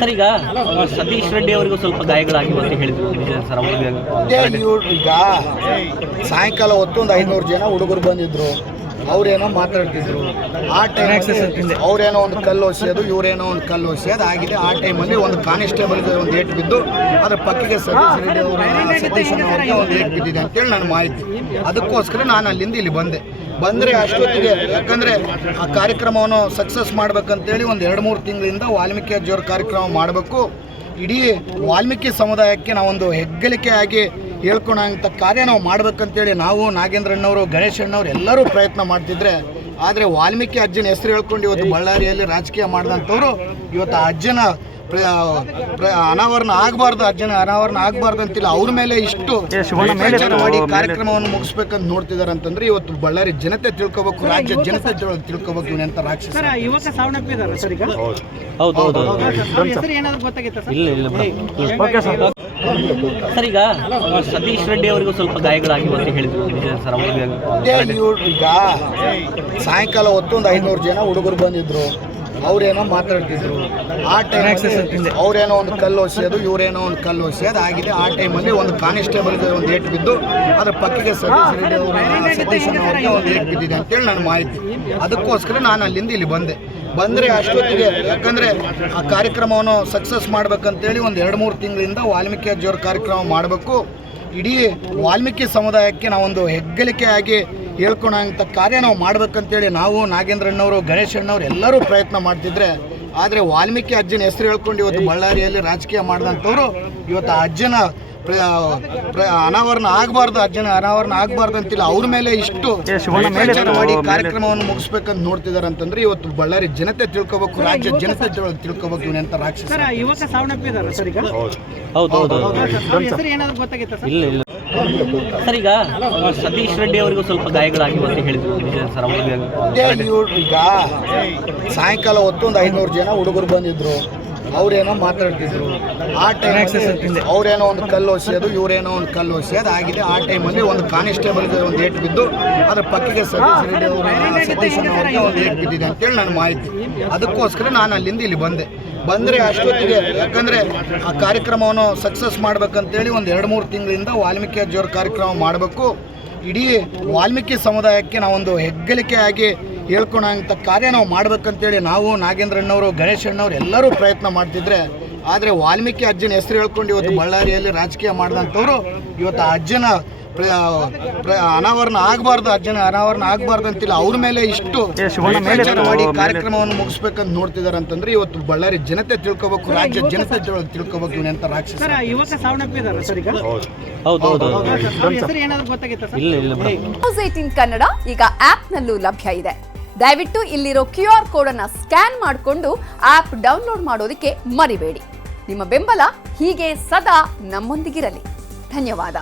Sir, ಈಗ ಸತೀಶ್ ರೆಡ್ಡಿ ಅವರಿಗೂ ಸ್ವಲ್ಪ ಗಾಯಗಳಾಗಿವೆ ಅಂತ ಹೇಳಿದ್ರು ಸರ್. ಈಗ ಸಾಯಂಕಾಲ ಹೊತ್ತು ಒಂದು 500 ಜನ ಹುಡುಗರು ಬಂದಿದ್ರು. ಅವ್ರೇನೋ ಮಾತಾಡ್ತಿದ್ರು. ಆ ಟೈಮ್ ಅವ್ರೇನೋ ಒಂದು ಕಲ್ಲು ಹೊಸೆಯೋದು, ಇವರೇನೋ ಒಂದು ಕಲ್ಲು ಹೊಸೆಯೋದು ಆಗಿದೆ. ಆ ಟೈಮಲ್ಲಿ ಒಂದು ಕಾನಿಸ್ಟೇಬಲ್ಗೆ ಒಂದು ಏಟು ಬಿದ್ದು ಅದ್ರ ಪಕ್ಕಕ್ಕೆ ಸತೀಶ್ ರೆಡ್ಡಿ ಸತೀಶ್ ಅವ್ರಿಗೆ ಒಂದು ಏಟು ಬಿದ್ದಿದೆ ಅಂತೇಳಿ ನನ್ನ ಮಾಹಿತಿ. ಅದಕ್ಕೋಸ್ಕರ ನಾನು ಅಲ್ಲಿಂದ ಇಲ್ಲಿ ಬಂದರೆ ಅಷ್ಟೊತ್ತಿಗೆ, ಯಾಕಂದರೆ ಆ ಕಾರ್ಯಕ್ರಮವನ್ನು ಸಕ್ಸಸ್ ಮಾಡ್ಬೇಕಂತೇಳಿ ಒಂದು 2-3 ತಿಂಗಳಿಂದ ವಾಲ್ಮೀಕಿ ಅಜ್ಜಿಯವ್ರ ಕಾರ್ಯಕ್ರಮ ಮಾಡಬೇಕು, ಇಡೀ ವಾಲ್ಮೀಕಿ ಸಮುದಾಯಕ್ಕೆ ನಾವೊಂದು ಹೆಗ್ಗಳಿಕೆ ಆಗಿ ಹೇಳ್ಕೊಳಂಥ ಕಾರ್ಯ ನಾವು ಮಾಡ್ಬೇಕಂತೇಳಿ ನಾವು, ನಾಗೇಂದ್ರಣ್ಣವರು, ಗಣೇಶ್ ಅಣ್ಣವ್ರು ಎಲ್ಲರೂ ಪ್ರಯತ್ನ ಮಾಡ್ತಿದ್ರೆ, ಆದರೆ ವಾಲ್ಮೀಕಿ ಅಜ್ಜನ ಹೆಸರು ಹೇಳ್ಕೊಂಡು ಇವತ್ತು ಬಳ್ಳಾರಿಯಲ್ಲಿ ರಾಜಕೀಯ ಮಾಡಿದಂಥವ್ರು ಇವತ್ತು ಆ ಅಜ್ಜನ ಅನಾವರಣ ಆಗಬಾರ್ದು, ಅಜ್ಜನ ಅನಾವರಣ ಆಗಬಾರ್ದು ಅಂತಿಲ್ಲ, ಅವ್ರ ಮೇಲೆ ಇಷ್ಟು ಮಾಡಿ ಕಾರ್ಯಕ್ರಮವನ್ನು ಮುಗಿಸ್ಬೇಕಂತ ನೋಡ್ತಿದ್ದಾರೆ ಅಂತಂದ್ರೆ ಇವತ್ತು ಬಳ್ಳಾರಿ ಜನತೆ ತಿಳ್ಕೊಬೇಕು, ರಾಜ್ಯ ಜನತೆ ತಿಳ್ಕೊಬೇಕು ಇವನಂತ ರಾಕ್ಷಸ. ಸರ್, ಈಗ ಸತೀಶ್ ರೆಡ್ಡಿ ಅವರಿಗೂ ಸ್ವಲ್ಪ ಗಾಯಗಳಾಗಿವೆ ಅಂತ ಹೇಳಿದ್ರು ಸರ್. ಈಗ ಸಾಯಂಕಾಲ ಹೊತ್ತು ಒಂದು 500 ಜನ ಹುಡುಗರು ಬಂದಿದ್ರು. ಅವ್ರೇನೋ ಮಾತಾಡ್ತಿದ್ರು. ಆ ಟೈಮ್ ಅವ್ರೇನೋ ಒಂದು ಕಲ್ಲು ಹೊಸೆಯೋದು, ಇವರೇನೋ ಒಂದು ಕಲ್ಲು ಹೊಸೆಯೋದು ಆಗಿದೆ. ಆ ಟೈಮಲ್ಲಿ ಒಂದು ಕಾನಿಸ್ಟೇಬಲ್ಗೆ ಒಂದು ಏಟು ಬಿದ್ದು ಅದ್ರ ಪಕ್ಕಕ್ಕೆ ಸತೀಶ್ ಅವ್ರಿಗೆ ಒಂದು ಏಟು ಬಿದ್ದಿದೆ ಅಂತೇಳಿ ನನ್ನ ಮಾಹಿತಿ. ಅದಕ್ಕೋಸ್ಕರ ನಾನು ಅಲ್ಲಿಂದ ಇಲ್ಲಿ ಬಂದರೆ ಅಷ್ಟೊತ್ತಿಗೆ, ಯಾಕಂದರೆ ಆ ಕಾರ್ಯಕ್ರಮವನ್ನು ಸಕ್ಸಸ್ ಮಾಡ್ಬೇಕಂತೇಳಿ ಒಂದು 2-3 ತಿಂಗಳಿಂದ ವಾಲ್ಮೀಕಿ ಅಜ್ಜಿಯವ್ರ ಕಾರ್ಯಕ್ರಮ ಮಾಡಬೇಕು, ಇಡೀ ವಾಲ್ಮೀಕಿ ಸಮುದಾಯಕ್ಕೆ ನಾವೊಂದು ಹೆಗ್ಗಳಿಕೆ ಆಗಿ ಹೇಳ್ಕೊಳಂಥ ಕಾರ್ಯ ನಾವು ಮಾಡ್ಬೇಕಂತೇಳಿ ನಾವು, ನಾಗೇಂದ್ರಣ್ಣವರು, ಗಣೇಶ್ ಅಣ್ಣವ್ರು ಎಲ್ಲರೂ ಪ್ರಯತ್ನ ಮಾಡ್ತಿದ್ರೆ, ಆದರೆ ವಾಲ್ಮೀಕಿ ಅಜ್ಜನ ಹೆಸರು ಹೇಳ್ಕೊಂಡು ಇವತ್ತು ಬಳ್ಳಾರಿಯಲ್ಲಿ ರಾಜಕೀಯ ಮಾಡಿದಂಥವ್ರು ಇವತ್ತು ಆ ಅಜ್ಜನ ಅನಾವರಣ ಆಗಬಾರ್ದು, ಅಜ್ಜನ ಅನಾವರಣ ಆಗಬಾರ್ದು ಅಂತಿಲ್ಲ, ಅವ್ರ ಮೇಲೆ ಇಷ್ಟು ಮಾಡಿ ಕಾರ್ಯಕ್ರಮವನ್ನು ಮುಗಿಸ್ಬೇಕಂತ ನೋಡ್ತಿದ್ದಾರೆ ಅಂತಂದ್ರೆ ಇವತ್ತು ಬಳ್ಳಾರಿ ಜನತೆ ತಿಳ್ಕೊಬೇಕು, ರಾಜ್ಯ ಜನತೆ ತಿಳ್ಕೊಬೇಕು ಇವನಂತ ರಾಕ್ಷಸ. ಸರ್, ಈಗ ಸತೀಶ್ ರೆಡ್ಡಿ ಅವರಿಗೂ ಸ್ವಲ್ಪ ಗಾಯಗಳಾಗಿವೆ ಅಂತ ಹೇಳಿದ್ರು ಸರ್. ಈಗ ಸಾಯಂಕಾಲ ಹೊತ್ತು ಒಂದು 500 ಜನ ಹುಡುಗರು ಬಂದಿದ್ರು. ಅವ್ರೇನೋ ಮಾತಾಡ್ತಿದ್ರು. ಆ ಟೈಮ್ ಅವ್ರೇನೋ ಒಂದು ಕಲ್ಲು ಹೊಸೆಯೋದು, ಇವರೇನೋ ಒಂದು ಕಲ್ಲು ಹೊಸೆಯೋದು ಆಗಿದೆ. ಆ ಟೈಮಲ್ಲಿ ಒಂದು ಕಾನಿಸ್ಟೇಬಲ್ಗೆ ಒಂದು ಏಟು ಬಿದ್ದು ಅದ್ರ ಪಕ್ಕಕ್ಕೆ ಸತೀಶ್ ರೆಡ್ಡಿ ಅವ್ರಿಗೆ ಒಂದು ಏಟು ಬಿದ್ದಿದೆ ಅಂತೇಳಿ ನನ್ನ ಮಾಹಿತಿ. ಅದಕ್ಕೋಸ್ಕರ ನಾನು ಅಲ್ಲಿಂದ ಇಲ್ಲಿ ಬಂದರೆ ಅಷ್ಟೊತ್ತಿಗೆ, ಯಾಕಂದರೆ ಆ ಕಾರ್ಯಕ್ರಮವನ್ನು ಸಕ್ಸಸ್ ಮಾಡ್ಬೇಕಂತೇಳಿ ಒಂದು 2-3 ತಿಂಗಳಿಂದ ವಾಲ್ಮೀಕಿ ಅಜ್ಜಿಯವ್ರ ಕಾರ್ಯಕ್ರಮ ಮಾಡಬೇಕು, ಇಡೀ ವಾಲ್ಮೀಕಿ ಸಮುದಾಯಕ್ಕೆ ನಾವೊಂದು ಹೆಗ್ಗಳಿಕೆ ಆಗಿ ಹೇಳ್ಕೊಳಂಥ ಕಾರ್ಯ ನಾವು ಮಾಡ್ಬೇಕಂತೇಳಿ ನಾವು, ನಾಗೇಂದ್ರಣ್ಣವರು, ಗಣೇಶ್ ಅಣ್ಣವ್ರು ಎಲ್ಲರೂ ಪ್ರಯತ್ನ ಮಾಡ್ತಿದ್ರೆ, ಆದರೆ ವಾಲ್ಮೀಕಿ ಅಜ್ಜನ ಹೆಸರು ಹೇಳ್ಕೊಂಡು ಇವತ್ತು ಬಳ್ಳಾರಿಯಲ್ಲಿ ರಾಜಕೀಯ ಮಾಡಿದಂಥವ್ರು ಇವತ್ತು ಆ ಅಜ್ಜನ ಅನಾವರಣ ಆಗಬಾರ್ದು, ಅಜ್ಜನ ಅನಾವರಣ ಆಗಬಾರ್ದು ಅಂತಿಲ್ಲ, ಅವ್ರ ಮೇಲೆ ಇಷ್ಟು ಮಾಡಿ ಕಾರ್ಯಕ್ರಮವನ್ನು ಮುಗಿಸ್ಬೇಕಂತ ನೋಡ್ತಿದ್ದಾರೆ ಅಂತಂದ್ರೆ ಇವತ್ತು ಬಳ್ಳಾರಿ ಜನತೆ ತಿಳ್ಕೊಬೇಕು, ರಾಜ್ಯ ಜನತೆ ತಿಳ್ಕೊಬೇಕು ಇವನಂತ ರಾಕ್ಷಸ. ನ್ಯೂಸ್ 18 ಕನ್ನಡ ಈಗ ಆಪ್ನಲ್ಲೂ ಲಭ್ಯ ಇದೆ. ದಯವಿಟ್ಟು ಇಲ್ಲಿರೋ QR ಕೋಡ್ ಅನ್ನ ಸ್ಕ್ಯಾನ್ ಮಾಡಿಕೊಂಡು ಆಪ್ ಡೌನ್ಲೋಡ್ ಮಾಡೋದಕ್ಕೆ ಮರಿಬೇಡಿ. ನಿಮ್ಮ ಬೆಂಬಲ ಹೀಗೆ ಸದಾ ನಮ್ಮೊಂದಿಗಿರಲಿ. ಧನ್ಯವಾದ.